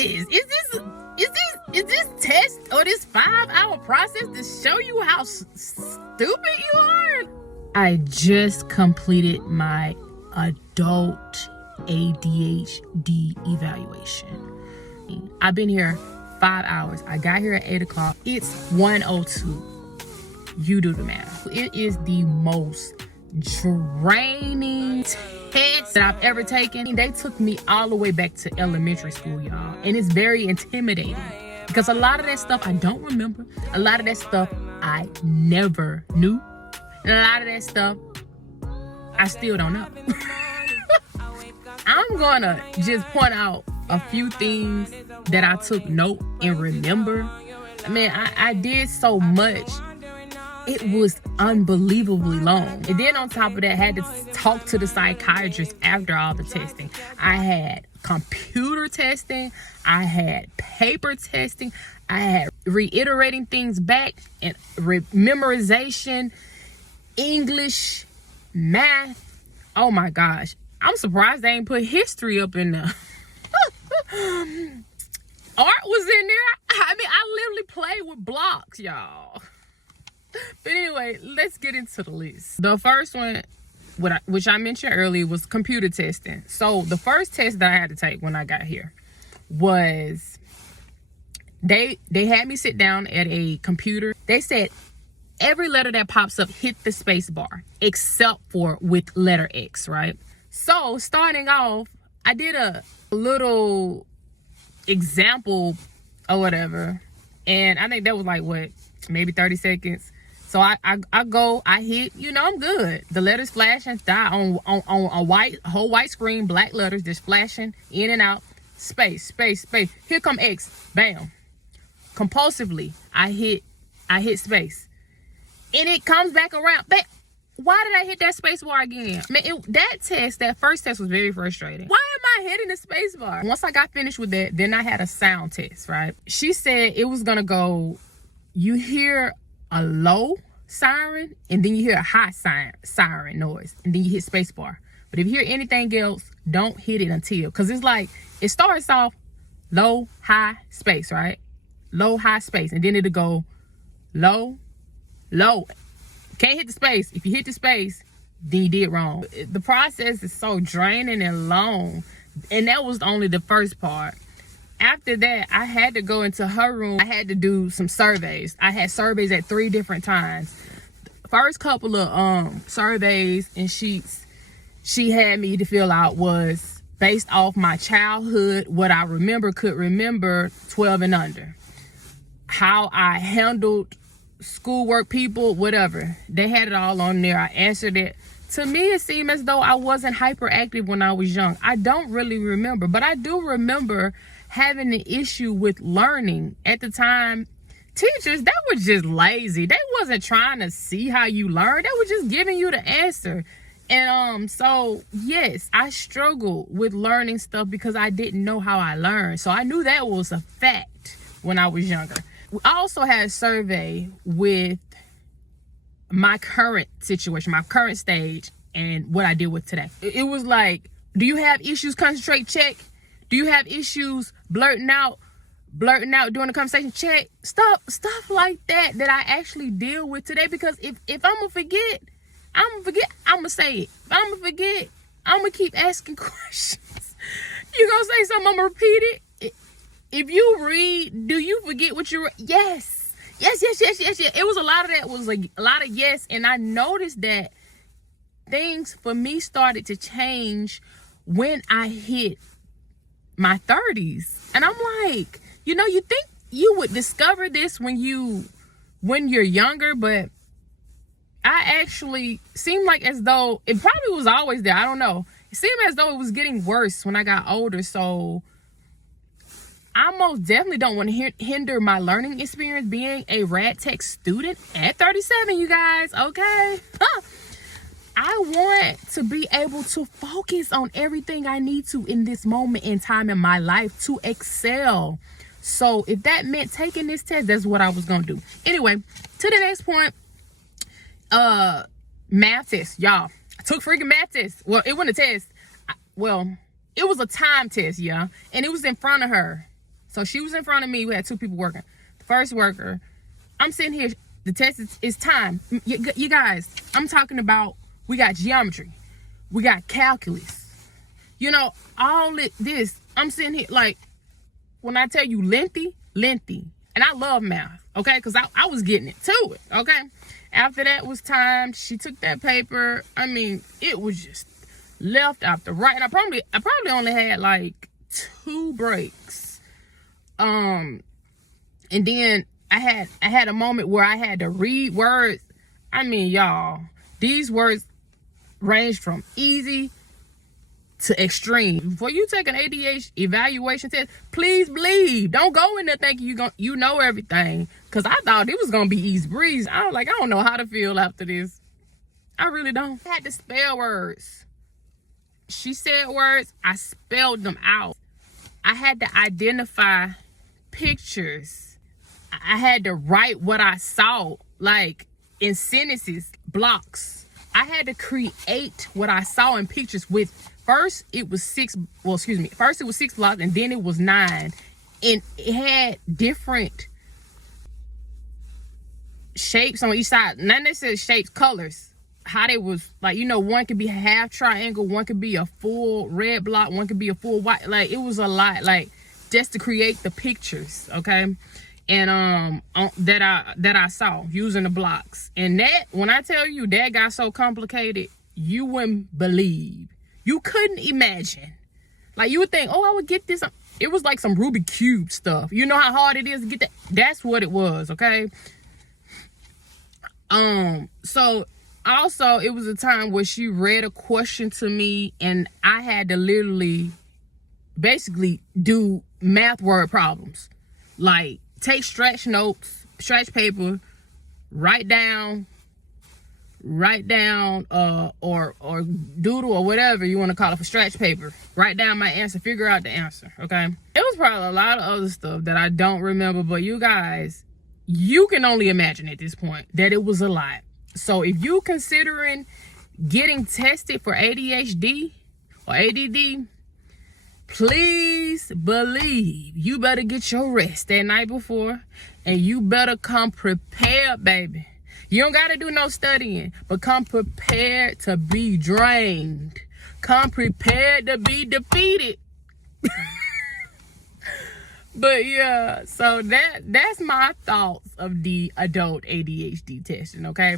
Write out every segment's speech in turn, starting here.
this? Is this test or this 5-hour process to show you how stupid you are? I just completed my adult ADHD evaluation. I've been here 5 hours. I got here at 8 o'clock. It's 1:02. You do the math. It is the most draining test that I've ever taken. They took me all the way back to elementary school, y'all. And it's very intimidating because a lot of that stuff I don't remember. A lot of that stuff I never knew. And a lot of that stuff I still don't know. I'm gonna just point out a few things that I took note and remember. Man, I did so much. It was unbelievably long. And then on top of that, I had to talk to the psychiatrist after all the testing. I had computer testing. I had paper testing. I had reiterating things back and memorization, English, math. Oh my gosh. I'm surprised they ain't put history up in there. Art was in there. I mean, I literally played with blocks, y'all. But anyway, let's get into the list. The first one, which I mentioned earlier, was computer testing. So the first test that I had to take when I got here was they had me sit down at a computer. They said every letter that pops up hit the space bar except for with letter X, right? So starting off, I did a little example or whatever, and I think that was like what, maybe 30 seconds. So I hit, I'm good. The letters flashing on a whole white screen, black letters just flashing in and out, space, space, space. Here come X, bam. Compulsively, I hit space, and it comes back around. Bam. Why did I hit that space bar again? Man, that first test was very frustrating. Why am I hitting the space bar? Once I got finished with that, then I had a sound test, right? She said it was gonna go, you hear a low siren, and then you hear a high siren noise, and then you hit space bar. But if you hear anything else, don't hit it until, because it's like, it starts off low, high, space, right? Low, high, space, and then it'll go low, low. Can't hit the space. If you hit the space, then you did wrong. The process is so draining and long. And that was only the first part. After that, I had to go into her room. I had to do some surveys. I had surveys at 3 different times. First couple of surveys and sheets she had me to fill out was based off my childhood, what I could remember 12 and under. How I handled schoolwork, people, whatever. They had it all on there. I answered it. To me, it seemed as though I wasn't hyperactive when I was young. I don't really remember, but I do remember having an issue with learning. At the time, teachers, they were just lazy. They wasn't trying to see how you learn. They were just giving you the answer. And so yes, I struggled with learning stuff because I didn't know how I learned. So I knew that was a fact when I was younger. I also had a survey with my current situation, my current stage, and what I deal with today. It was like, do you have issues? Concentrate, check. Do you have issues blurting out during the conversation? Check. Stuff like that I actually deal with today, because if I'm gonna forget, I'm gonna say it. If I'm gonna forget, I'm gonna keep asking questions. You gonna say something, I'm gonna repeat it. If you read, do you forget what you read? Yes. It was a lot of that. Was like a lot of yes. And I noticed that things for me started to change when I hit my 30s. And I'm like, you think you would discover this when you're younger, but I actually seemed like as though it probably was always there. I don't know. It seemed as though it was getting worse when I got older. So I most definitely don't want to hinder my learning experience being a rad tech student at 37, you guys, okay? I want to be able to focus on everything I need to in this moment in time in my life to excel. So if that meant taking this test, that's what I was going to do. Anyway, to the next point, math test, y'all. I took freaking math test. Well, it wasn't a test. It was a time test, yeah. And it was in front of her. So she was in front of me. We had 2 people working. The first worker, I'm sitting here. The test is time. You guys, I'm talking about, we got geometry. We got calculus. You know, all this. I'm sitting here like, when I tell you lengthy. And I love math, okay? Because I was getting it to it, okay? After that was time. She took that paper. I mean, it was just left after right. And I probably only had like 2 breaks. And then I had a moment where I had to read words. I mean, y'all, these words range from easy to extreme. Before you take an ADHD evaluation test, please believe. Don't go in there thinking you know everything. Cause I thought it was gonna be easy breeze. I was like, I don't know how to feel after this. I really don't. I had to spell words. She said words, I spelled them out. I had to identify pictures. I had to write what I saw, like in sentences, blocks. I had to create what I saw in pictures with, first it was 6 blocks, and then it was 9. And it had different shapes on each side. None that said shapes, colors. How they was, like, you know, one could be a half triangle, one could be a full red block, one could be a full white. Like, it was a lot, like, just to create the pictures, okay? And that I saw using the blocks. And that, when I tell you that got so complicated, you wouldn't believe. You couldn't imagine. Like, you would think, oh, I would get this. It was like some Rubik's Cube stuff. You know how hard it is to get that? That's what it was, okay? So also, it was a time where she read a question to me, and I had to literally basically do math word problems. Like, take stretch notes, stretch paper, write down, or doodle or whatever you want to call it for stretch paper. Write down my answer, figure out the answer, okay? It was probably a lot of other stuff that I don't remember, but you guys, you can only imagine at this point that it was a lot. So if you considering getting tested for ADHD or ADD, please believe you better get your rest that night before, and you better come prepared, baby. You don't gotta do no studying, but come prepared to be drained. Come prepared to be defeated. But yeah, so that's my thoughts of the adult ADHD testing, okay?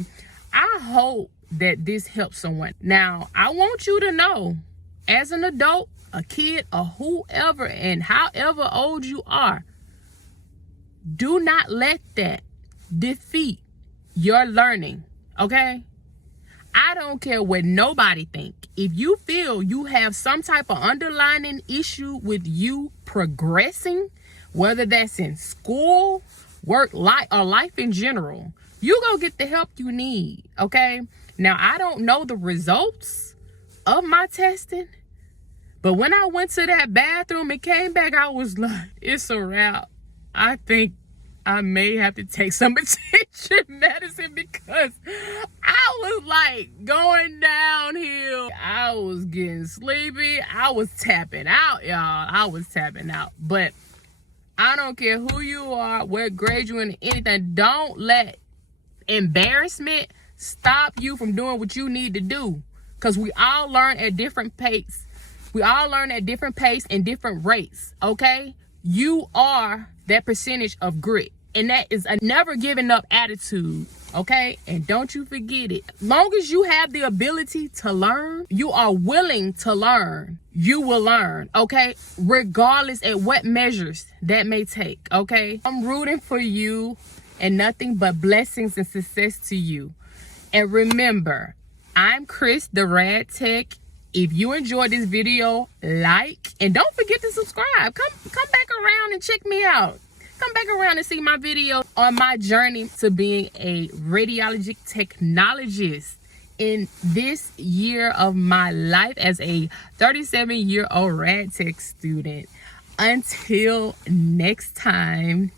I hope that this helps someone. Now, I want you to know, as an adult, a kid, or whoever and however old you are, do not let that defeat your learning, okay? I don't care what nobody think. If you feel you have some type of underlying issue with you progressing, whether that's in school, work, life, or life in general, you go get the help you need, okay? Now, I don't know the results of my testing, but when I went to that bathroom and came back, I was like, it's a wrap. I think I may have to take some attention medicine, because I was like going downhill. I was getting sleepy. I was tapping out, y'all. I was tapping out. But I don't care who you are, what grade you in, anything. Don't let embarrassment stop you from doing what you need to do. Because we all learn at different pace. We all learn at different pace and different rates, okay? You are that percentage of grit. And that is a never giving up attitude, okay? And don't you forget it. Long as you have the ability to learn, you are willing to learn, you will learn, okay? Regardless at what measures that may take, okay? I'm rooting for you, and nothing but blessings and success to you. And remember, I'm Chris, the Rad Tech. If you enjoyed this video, like, and don't forget to subscribe. Come back around and check me out. Come back around and see my video on my journey to being a radiology technologist in this year of my life as a 37-year-old Rad Tech student. Until next time.